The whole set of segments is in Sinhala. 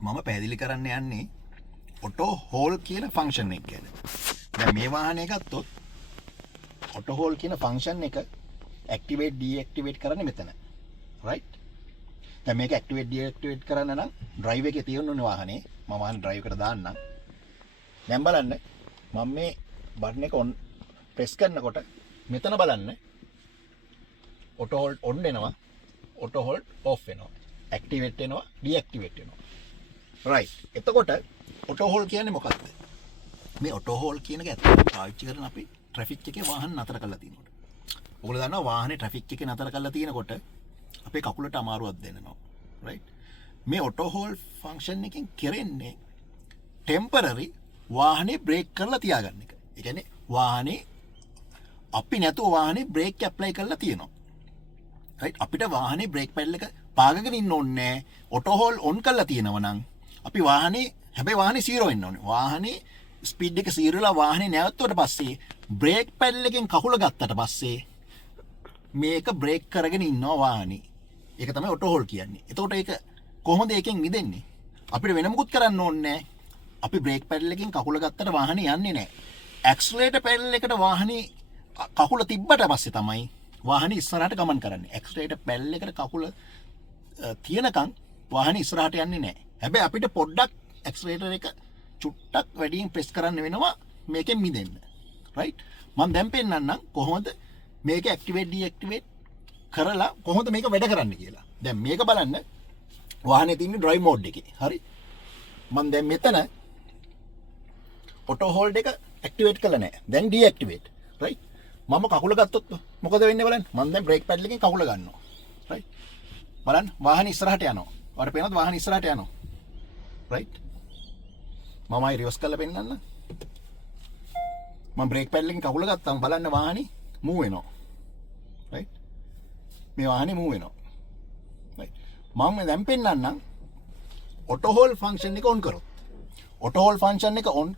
මම පැහැදිලි කරන්න යන්නේ ඔටෝ හෝල් කියන ෆන්ක්ෂන් එක ගැන. දැන් මේ වාහනේ ගත්තොත් ඔටෝ හෝල් කියන ෆන්ක්ෂන් එක ඇක්ටිවේට් ඩීඇක්ටිවේට් කරන්නේ මෙතන. රයිට්? දැන් මේක ඇක්ටිවේට් ඩීඇක්ටිවේට් කරන්න නම් ඩ්‍රයිව් එකේ තියෙන්න ඕනේ වාහනේ. මම වාහනේ ඩ්‍රයිව් එකට දාන්නම්. දැන් බලන්න මම මේ බටන් එක ඔන් ප්‍රෙස් කරනකොට මෙතන බලන්න ඔටෝ හෝල්ඩ් ඔන් වෙනවා, ඔටෝ හෝල්ඩ් ඔෆ් වෙනවා, ඇක්ටිවේට් වෙනවා, ඩීඇක්ටිවේට් වෙනවා. රයිට්. එතකොට ඔටෝ හෝල් කියන්නේ මොකක්ද? මේ ඔටෝ හෝල් කියන එක ඇත්තටම පාවිච්චි කරන අපි ට්‍රැෆික් එකේ වාහන නතර කරලා තියෙනකොට. ඔයගොල්ලෝ දන්නවා වාහනේ ට්‍රැෆික් එකේ නතර කරලා තියෙනකොට අපේ කකුලට අමාරුවක් දැනෙනවා. රයිට්? මේ ඔටෝ හෝල් ෆන්ක්ෂන් එකෙන් කරන්නේ ටෙම්පරරි වාහනේ බ්‍රේක් කරලා තියාගන්න එක. ඒ කියන්නේ වාහනේ අපි නැතුව වාහනේ බ්‍රේක් ඇප්ලයි කරලා තියෙනවා. රයිට්? අපිට වාහනේ බ්‍රේක් පැඩල් එක පාගගෙන ඉන්න ඕනේ නැහැ. ඔටෝ හෝල් ඔන් කරලා තියෙනවා නම් අපි වාහනේ හැබැයි වාහනේ 0 වෙන්න ඕනේ. වාහනේ ස්පීඩ් එක 0 වෙලා වාහනේ නැවතුවට පස්සේ බ්‍රේක් පැඩල් එකෙන් කකුල ගත්තට පස්සේ මේක බ්‍රේක් කරගෙන ඉන්නවා වාහනේ. ඒක තමයි ඔටෝ හෝල් කියන්නේ. එතකොට ඒක කොහොමද ඒකෙන් මිදෙන්නේ? අපිට වෙන මොකුත් කරන්න ඕනේ නැහැ. අපි බ්‍රේක් පැඩල් එකෙන් කකුල ගත්තට වාහනේ යන්නේ නැහැ. ඇක්සලරේටර් පැඩල් එකට වාහනේ කකුල තිබ්බට පස්සේ තමයි වාහනේ ඉස්සරහට ගමන් කරන්නේ. ඇක්සලරේටර් පැඩල් එකට කකුල තියනකම් වාහනේ ඉස්සරහට යන්නේ නැහැ. හැබැයි අපිට පොඩ්ඩක් ඇක්සලරේටර් එක චුට්ටක් වැඩියෙන් ප්‍රෙස් කරන්න වෙනවා මේකෙන් මිදෙන්න. රයිට්? මම දැන් පෙන්නන්නම් කොහොමද මේක ඇක්ටිවේට් ඩීඇක්ටිවේට් කරලා කොහොමද මේක වැඩ කරන්නේ කියලා. දැන් මේක බලන්න වාහනේ තියෙන ඩ්‍රයිව් මෝඩ් එකේ. හරි? මම දැන් මෙතන ඔටෝ හෝල්ඩ් එක ඇක්ටිවේට් කළා නැහැ. දැන් ඩීඇක්ටිවේට්. රයිට්? මම කකුල ගත්තොත් මොකද වෙන්නේ බලන්න. මම දැන් බ්‍රේක් පැඩල් එකෙන් කකුල ගන්නවා. රයිට්? බලන්න වාහනේ ඉස්සරහට යනවා. ඔයාලට පේනවද වාහනේ ඉස්සරහට යනවා? රයිට්? මම අය රිවර්ස් කරලා පෙන්නන්න. මම බ්‍රේක් පැඩල් එකෙන් කකුල ගත්තාම බලන්න වාහනේ මූව් වෙනවා. රයිට්? මේ වාහනේ මූව් වෙනවා. රයිට්? මම දැන් පෙන්නන්නම් ඔටෝ හෝල් ෆන්ක්ෂන් එක ඔන් කරොත්. ඔටෝ හෝල් ෆන්ක්ෂන් එක ඔන්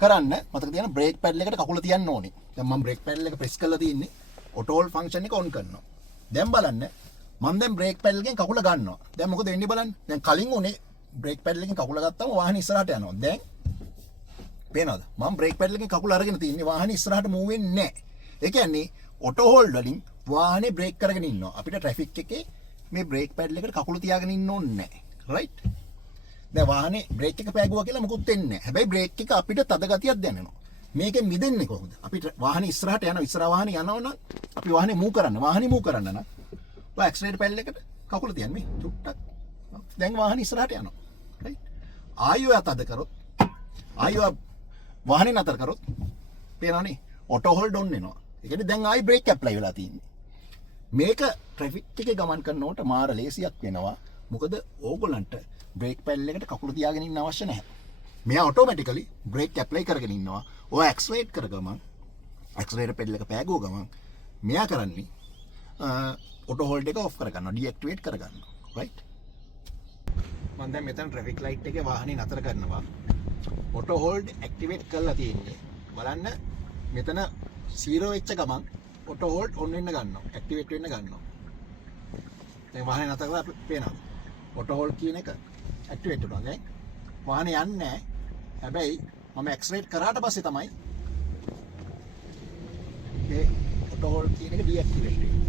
කරන්න මතක තියාගන්න බ්‍රේක් පැඩල් එකට කකුල තියන්න ඕනේ. දැන් මම බ්‍රේක් පැඩල් එක ප්‍රෙස් කරලා තියෙන්නේ ඔටෝ හෝල් ෆන්ක්ෂන් එක ඔන් කරනවා. දැන් බලන්න මම දැන් බ්‍රේක් පැඩල් එකෙන් කකුල ගන්නවා. දැන් මොකද වෙන්නේ බලන්න. දැන් කලින් උනේ බ්‍රේක් පැඩල් එකෙන් කකුල ගත්තාම වාහනේ ඉස්සරහට යනවා. දැන් පේනවද? මම බ්‍රේක් පැඩල් එකෙන් කකුල අරගෙන තින්නේ වාහනේ ඉස්සරහට මූව් වෙන්නේ නැහැ. ඒ කියන්නේ ඔටෝ හෝල්ඩ් වලින් වාහනේ බ්‍රේක් කරගෙන ඉන්නවා. අපිට ට්‍රැෆික් එකේ මේ බ්‍රේක් පැඩල් එකට කකුල තියාගෙන ඉන්න ඕනේ නැහැ. රයිට්? දැන් වාහනේ බ්‍රේක් එක පෑගුවා කියලා මොකුත් වෙන්නේ නැහැ. හැබැයි බ්‍රේක් එක අපිට තද ගතියක් දැනෙනවා. මේකෙන් මිදෙන්නේ කොහොමද? අපිට වාහනේ ඉස්සරහට යනවා. ඉස්සරහ වාහනේ යනවනම් අපි වාහනේ මූව් කරන්න. වාහනේ මූව් කරන්න නම් ඔය ඇක්සලරේටර් පැඩල් එකට කකුල තියන්න මේ චුට්ටක්. දැන් වාහනේ ඉස්සරහට යනවා. රයිට්? ආයෙ අතද කරොත් ආයෙ වාහනේ නතර කරොත් පේනවනේ ඔටෝ හෝල්ඩ් ඔන් වෙනවා. ඒ කියන්නේ දැන් ආයෙ බ්‍රේක් ඇප්ලයි වෙලා තියෙන්නේ. මේක ට්‍රැෆික් එකේ ගමන් කරනකොට මාර ලේසියක් වෙනවා. මොකද ඕගොල්ලන්ට බ්‍රේක් පැඩල් එකට කකුල තියාගෙන ඉන්න අවශ්‍ය නැහැ. මෙයා ඔටෝමැටිකලි බ්‍රේක් ඇප්ලයි කරගෙන ඉන්නවා. ඔය ඇක්සලරේට් කර ගමන් ඇක්සලරේටර් පැඩල් එක පෑගුව ගමන් මෙයා කරන්නේ ඔටෝ හෝල්ඩ් එක ඔෆ් කරගන්නවා, ඩීඇක්ටිවේට් කරගන්නවා. රයිට්? මම දැන් මෙතන ට්‍රැෆික් ලයිට් එකේ වාහනේ නතර කරනවා. ඔටෝ හෝල්ඩ් ඇක්ටිවේට් කරලා තියෙන්නේ. බලන්න මෙතන 0 වෙච්ච ගමන් ඔටෝ හෝල්ඩ් ඔන් වෙන්න ගන්නවා, ඇක්ටිවේට් වෙන්න ගන්නවා. දැන් වාහනේ නතර කරලා පේනවා. ඔටෝ හෝල්ඩ් කියන එක ඇක්ටිවේට් වුණා. දැන් වාහනේ යන්නේ නැහැ. හැබැයි මම ඇක්සලරේට් කරාට පස්සේ තමයි මේ ඔටෝ හෝල්ඩ් කියන එක ඩීඇක්ටිවේට් වෙන්නේ.